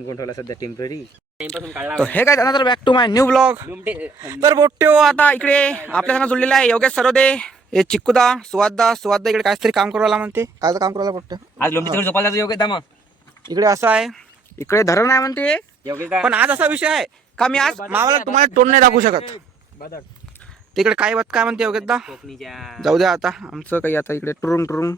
ठेवला सध्या टेंपररी टाइमपासून काढला तर हे काय तर back to my new blog तर बोट्यो आता इकडे आपल्या संग जुळलेला आहे योगेश सरोदे हे चिक्कूदा सुवाददा सुवाददा इकडे काहीतरी काम करू राहिला म्हणते. कायचं काम करू राहिला बोट्यो? आज लोमडी झोपायला जायचं योग्य मग. इकडे असं आहे. इकडे धरण आहे म्हणते. पण आज असा विषय आहे का मी आज मामाला तुम्हाला तोंड नाही दाखवू शकत. तिकडे काय बत काय म्हणते योगेशदा जाऊ द्या आता आमचं काही आता इकडे टुरुंग टुरुंग.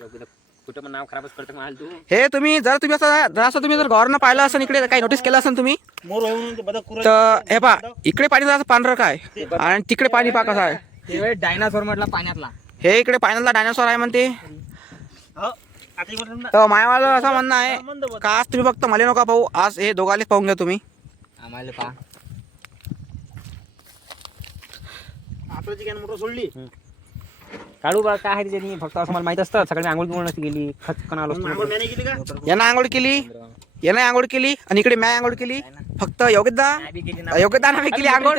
योग्यदा कुठं पण नाव खराबच करतो म्हणाल तू. हे तुम्ही जर तुम्ही असं जर असं तुम्ही जर गव्हर्नर पाहिलं असेल इकडे काही नोटीस केलं असेल तुम्ही मोर बदक कुरं- तर हे पा इकडे पाणी जरासं पांढरं काय? आणि तिकडे पाणी पा कसं आहे. डायनासोर म्हटला पाण्यातला. हे इकडे पाण्यातला डायनासॉर आहे म्हणते. हो, आता ना, तर मायावालं असं म्हणणं आहे. का आज तुम्ही फक्त मला नका पाहू आज हे दोघाले पाहून घ्या तुम्ही. आम्हाला पा मोटर सोडली. काढू बा काय आहे फक्त असं मला माहीत असतं. सकाळी आंघोळ बिंघोळ नसती गेली खचकन आलो का? यानं आंघोळ केली? यानं आंघोळ केली? आणि इकडे मॅ आंघोळ केली? फक्त योग्यदा योग्यदा नावे केली आंघोळ?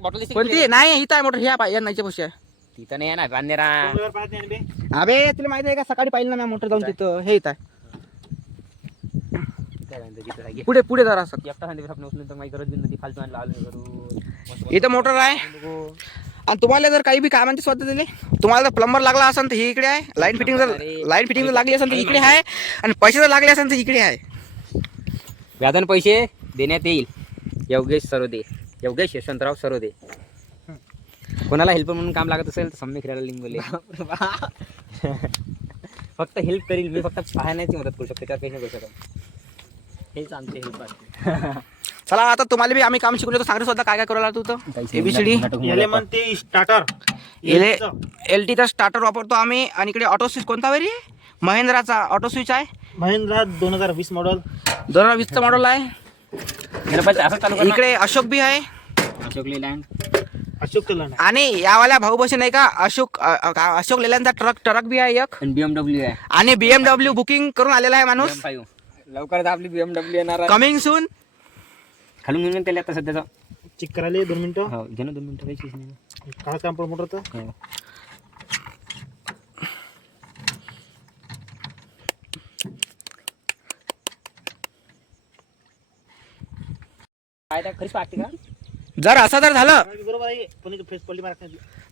बॉटल कोणती? नाही इथं आहे मोटर ह्या पाय या नाहीच्या पैसे आहे. तिथं नाही आहे ना नाही बे. अबे तुला माहिती आहे का? सकाळी पाहिलं ना मी मोटर जाऊन तिथं. हे इथं आहे. पुढे पुढे जरा असं. एकटा सांगते स्वप्न उचलून तर काही गरज बी नाही फालतू आणलं आलो करू इथं मोटर आहे. आणि तुम्हाला जर काही बी काय म्हणते स्वतः दिले तुम्हाला जर प्लंबर लागला असेल तर ही इकडे आहे. लाईन फिटिंग जर लाईन फिटिंग जर लागली असेल तर इकडे आहे आणि पैसे जर लागले असेल तर इकडे आहे. व्याजान पैसे देण्यात येईल. योगेश सरोदे. योगेश यशवंतराव सरोदे. कोणाला हेल्पर म्हणून काम लागत असेल तर सम्यक फिरायला लिंगोले फक्त हेल्प करील. मी फक्त पाहण्याची मदत करू शकतो. नाही करू शकत. हेच आमचे हेल्प चला आता तुम्हाला बी आम्ही काम शिकवलं तर सांगतो स्वतः काय काय करायला तू तर एबीसीडी याले म्हणते स्टार्टर एले एल टीचा स्टार्टर वापरतो आम्ही. आणि इकडे ऑटो स्विच कोणता वेरी? आहे महिंद्राचा ऑटो स्विच आहे. महिंद्रा दोन हजार वीस मॉडेल दोन हजार वीसचं मॉडेल आहे. इकडे अशोक बी आहे. अशोक लेलँड. अशोक कलर आणि यावाल्या भाऊ बशी नाही का? अशोक अ- अ- का- अशोक लेल्यांचा ट्रक ट्रक बी आहे एक. आणि बीएमडब्ल्यू आहे. आणि बीएमडब्ल्यू बुकिंग करून आलेला आहे माणूस. लवकरच आपली बीएमडब्ल्यू येणार आहे. कमिंग सून खालून घेऊन त्याला आता सध्याचं. चेक करायला दोन मिनिटं. हो घे ना दोन मिनिटं काहीच नाही. काय काम पड मोटर तर? हो. काय त्या खरीच वाटते का? जर असं जर झालं बरोबर आहे. पण फेस पडली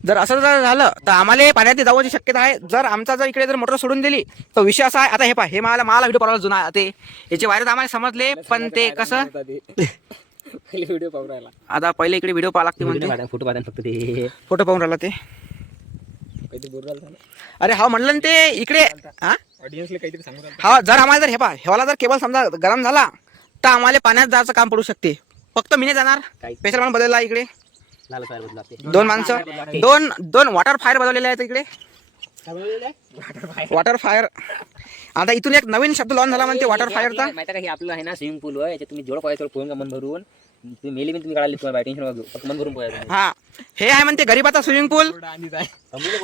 जर असं जर झालं तर आम्हाला पाण्यात जाण्याची शक्यता आहे. जर आमचा जर इकडे जर मोटर सोडून दिली तर विषय असा आहे. आता हे पहा हे मला मला व्हिडिओ पाहायला जुना आहे. ते याचे वायर आम्हाला समजले पण ते कसं पहिले व्हिडिओ पाहू राहिला. आता पहिले इकडे व्हिडिओ पाहा लागते म्हणते फोटो पाहता फक्त ते. फोटो पाहून राहिला ते. काहीतरी बोल राहिला अरे हा म्हणलं ना ते इकडे. हा? ऑडियन्सला काहीतरी सांगू राहिला. हा जर आम्हाला जर हे पहा हेवाला जर केबल समजा गरम झाला तर आम्हाला पाण्यात जायचं काम पडू शकते. फक्त मी नाही जाणार. स्पेशल म्हणून बदलला इकडे. दोन माणसं. दोन दोन वॉटर फायर बनवलेले आहेत इकडे. वॉटर फायर आता इथून एक नवीन शब्द लॉन्च झाला म्हणते वॉटर फायरचा माहिती का? हे आपलं आहे ना स्विमिंग पूल आहे तुम्ही जेवढं पाहिजे पोहून का मन भरून. तुम्ही मेले तुम्ही तुम्हाला टेन्शन फक्त मन भरून पोहायचं. हा. हे आहे म्हणते गरीबाचा स्विमिंग पूल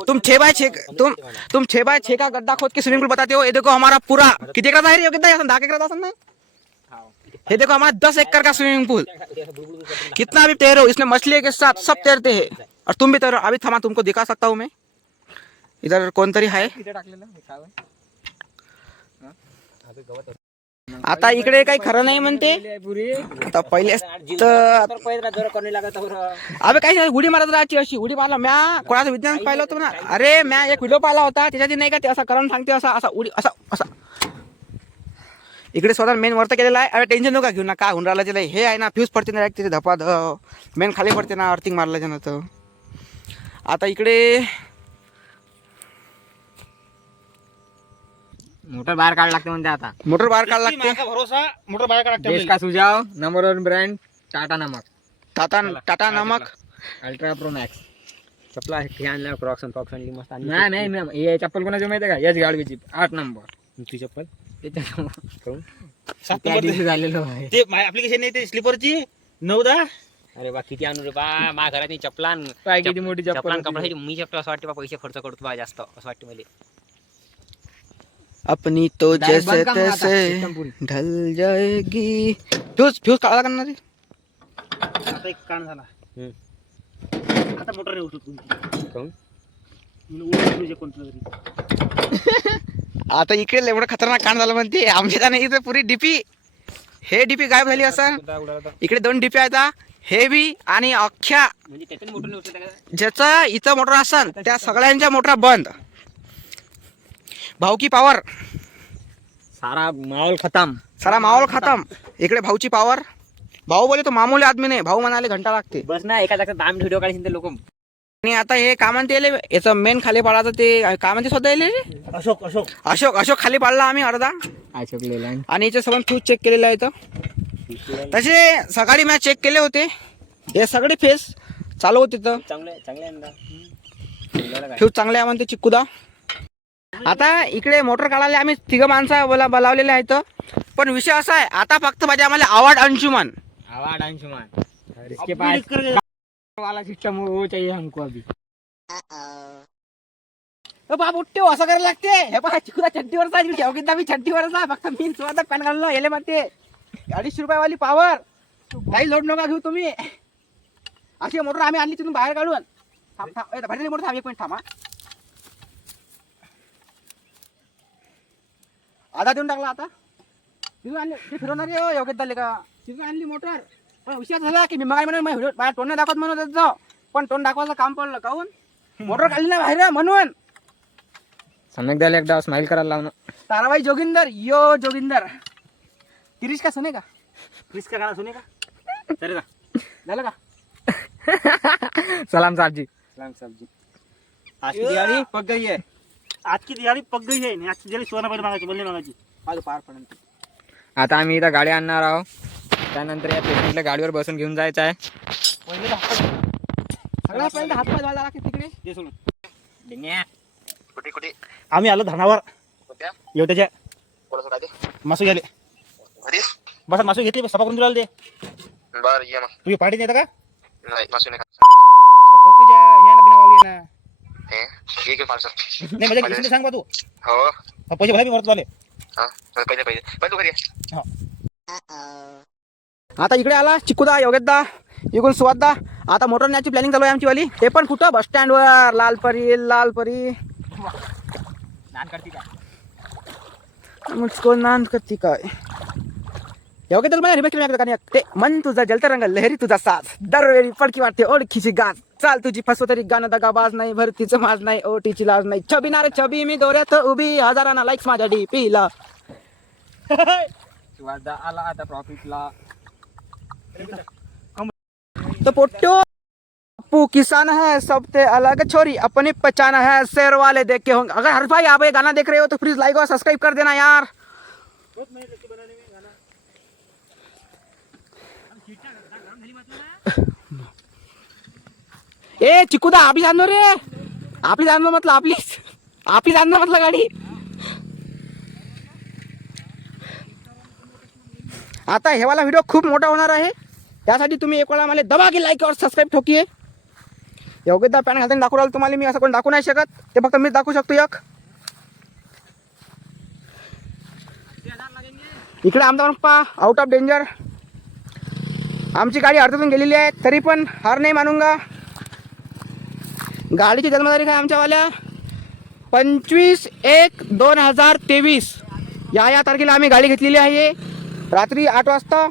तुम छे बाय छे तुम तुम छह बाय छह का गड्ढा खोद के स्विमिंग पूल बताते हो? ये देखो हमारा पूरा कितने है रे? है नहीं ये देखो हमारा दस एकड़ का स्विमिंग पूल कितना भी तैरो इसमें मछली के साथ सब तैरते हैं। और तुम भी तैरो अभी थमा तुमको दिखा सकता हूँ मैं। इधर कौन तरी है. आता इकडे काही खरं नाही म्हणते. आता पहिले तर अबे काही उडी मारत राहायची अशी. उडी मारला. म्या कोणाचं विज्ञान पाहिलं होतं ना अरे म्या एक व्हिडिओ पाहिला होता. त्याच्यात नाही का ते असा करण सांगते असा असा उडी असा असा. इकडे स्वतः मेन वरती केलेला आहे. अरे टेन्शन नका घेऊ ना. काय होऊन राहिलं त्याला हे आहे ना फ्यूज पडते ना तिथे धपा मेन खाली पडते ना अर्थिंग मारल्याच्या नंतर आता इकडे मोटर बाहेर काढ लागते म्हणते आता. मोटर बाहेर काढ लागते? माझा भरोसा? मोटर बाहेर काढा देश का सुझाव number one brand Tata Namak. Tata Tata Namak? Ultra pro max चपला हे आणल्या क्रॉक्स आणि क्रॉक्स आणली मस्त नाही नाही नाही हे चप्पल कोणाची माहिती आहे का? याच गाडवीची आठ नंबर ती चप्पल? झालेलो आहे. ते ऍप्लिकेशन नाही ते स्लीपरची नऊदा अरे बा किती आणू रे बा मा घरात चपलान काय किती मोठी चप्पल चपलान. कपडा मी चपला असं वाटते बा पैसे खर्च करतो बा जास्त असं वाटते मला. अपनी तो जैसे? तैसे. ढल जाएगी। फ्यूज फ्यूज काढा करणार रे आता एक कान झाला. हम्म. आता मोटर नाही उठत तुमची कोणतं तरी. आता इकडे एवढं खतरनाक कांड झालं म्हणते. आमच्या त्याने इथे पुरी डीपी. हे डीपी गायब झाली असं इकडे दोन डीपी आहेत हे. बी आणि अख्ख्या म्हणजे ज्याचं इथं मोटर असन त्या सगळ्यांच्या मोटरा बंद. भाऊ की पॉवर. सारा माहोल खतम. सारा माहोल खतम. इकडे भाऊची पॉवर. भाऊ बोले तो मामूली आदमी नाही. भाऊ म्हणाले घंटा लागते. बस ना एका जागेत दहा मिनिट व्हिडिओ काढशील ते लोक. आणि आता हे का म्हणते येले? याचं मेन खाली पाडायचं ते काय म्हणते स्वतः येले रे? अशोक अशोक. अशोक अशोक खाली पाडला आम्ही अर्धा. अशोकलेला आणि याचे सगळं फ्यूज चेक केलेलं आहे इथं. तसे सकाळी मॅच चेक केले होते. हे सगळे फेस चालू होते तर चांगले चांगले. फ्यूज चांगले आहे म्हणते चिक्कूदा आता इकडे मोटर काढायला आम्ही तिघं माणसं बोला बोलावलेले आहेत. पण विषय असा आहे आता फक्त पाहिजे आम्हाला आवाड अंशुमन आवाज अंशुमान वाला सिस्टम वो चाहिए हमको अभी अ बाप उठते हो, असं करायला लागते. हे पहा चिकूदा चड्डीवर आहे ठेवकीदा मी चड्डीवर आहे फक्त मी स्वतः पॅन घाललो येले मध्ये अडीचशे रुपयावाली पावर काही लोड नका घेऊ तुम्ही. अशी मोटर आम्ही आणली तिथून बाहेर काढून. थांब थांब. भरलेली मोटर थांब एक मिनिट थांबा आधा देऊन टाकला आता. तिथून आणली ती फिरवणार आहे हो योग्य झाले का तिथून आणली मोटर. पण विषय झाला की मी मग म्हणून माझ्या व्हिडिओ माझ्या तोंड नाही दाखवत म्हणून जाऊ. पण तोंड दाखवायचं काम पडलं काहून? मोटर काढली ना बाहेर म्हणून. सम्यक द्यायला एकदा स्माइल करायला लावणं ताराबाई जोगिंदर यो जोगिंदर. तिरीश का सुने का? किसका गाना सुने का? चलेगा झालं का? सलाम साहब जी सलाम साहब जी आज की पक गई है आज की दिवाळी पक गई है आज की दिवाळी सोना पहिले मागायची बोलले मागायची. आलो पार पर्यंत आता आम्ही इथं गाडी आणणार आहोत. त्यानंतर या पेशंटला गाडीवर बसून घेऊन जायचं आहे. सगळ्यात धुवायला लागते तिकडे? ते सोडून. आम्ही आलो धरणावर येऊ त्याच्या. मासू गेले. बस मासू घेतली सफा करून दिला ते बर ये मग. तुझी पार्टी नाही येतं का? नाही मासू नाही त्या ठोकीच्या हे आहे ना बिना वावडी आहे ना. पार्सल नाही म्हणजे घेतली सांग बा तू. हो. हा, पैसे भरा मी भरतो आले हा चल पहिले पहिले पहिले तू घरी ये. आता इकडे आला चिकूदा योगेशदा इकडून सुवाददा आता मोटर न्यायची प्लॅनिंग चालू आहे आमची वाली. ते पण कुठं? बस स्टँडवर लालपरी लालपरी. मुझको नांद करती काय योगेश मला रिमेक केलं ते मन तुझा जलता रंग लहरी तुझा साज दरवेळी पडकी वाटते ओळखीची गाज चाल तुझी फसव तरी गाणं दगा बाज नाही भरतीचं माज नाही ओटीची लाज नाही. छबी नारे छबी मी दोऱ्यात उभी हजारांना लाईक्स माझ्या डीपीला आला आता प्रॉफिटला तो पोट्यो पप्पू किसान है सबसे अलग छोरी अपनी पहचान है शेर वाले देख के होंगे। अगर हर भाई आप ये गाना देख रहे हो तो प्लीज़ लाइक और सब्सक्राइब कर देना यार। ए चिकूदा आपली जाणलो रे. आपली जाणलो म्हटलं आपलीच आपली जाणलो म्हटलं गाडी. आता हेवाला व्हिडिओ खूप मोठा होणार आहे. त्यासाठी तुम्ही एक वेळा मला दबा की लाईक और सबस्क्राईब ठोकीये. योग्यदा पॅन घालताना दाखवू राहिलं तुम्हाला मी असं कोण दाखवू नाही शकत. ते फक्त मीच दाखवू शकतो एक. इकडे आमदार पप्पा आउट ऑफ डेंजर आमची गाडी अर्ध्यातून गेलेली आहे तरी पण हार नाही मानूंगा गाडीची जन्मतारीख आहे आमच्यावाल्या. पंचवीस एक दोन हजार तेवीस. या या तारखेला आम्ही गाडी घेतलेली आहे. रात्री आठ वाजता.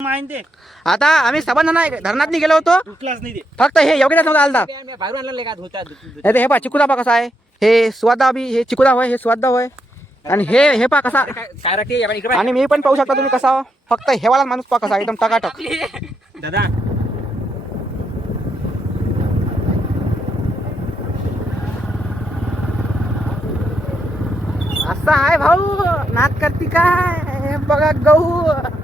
माहिती आता आम्ही सबंध नाही धरणात नाही गेलो होतो. तुटलाच नाही ते फक्त हे योग्य नव्हता आलता बाहेरून आणलं नाही तर हे पा चिकुदा पा कसा आहे. हे स्वादा बी हे चिकुदा होय हे स्वादा होय. आणि हे हे पा कसा काय राखते आणि मी पण पाहू शकता तुम्ही कसा. फक्त हेवाला माणूस पा कसा एकदम टकाटक. दादा असा आहे भाऊ? नात करती काय? बघा गहू.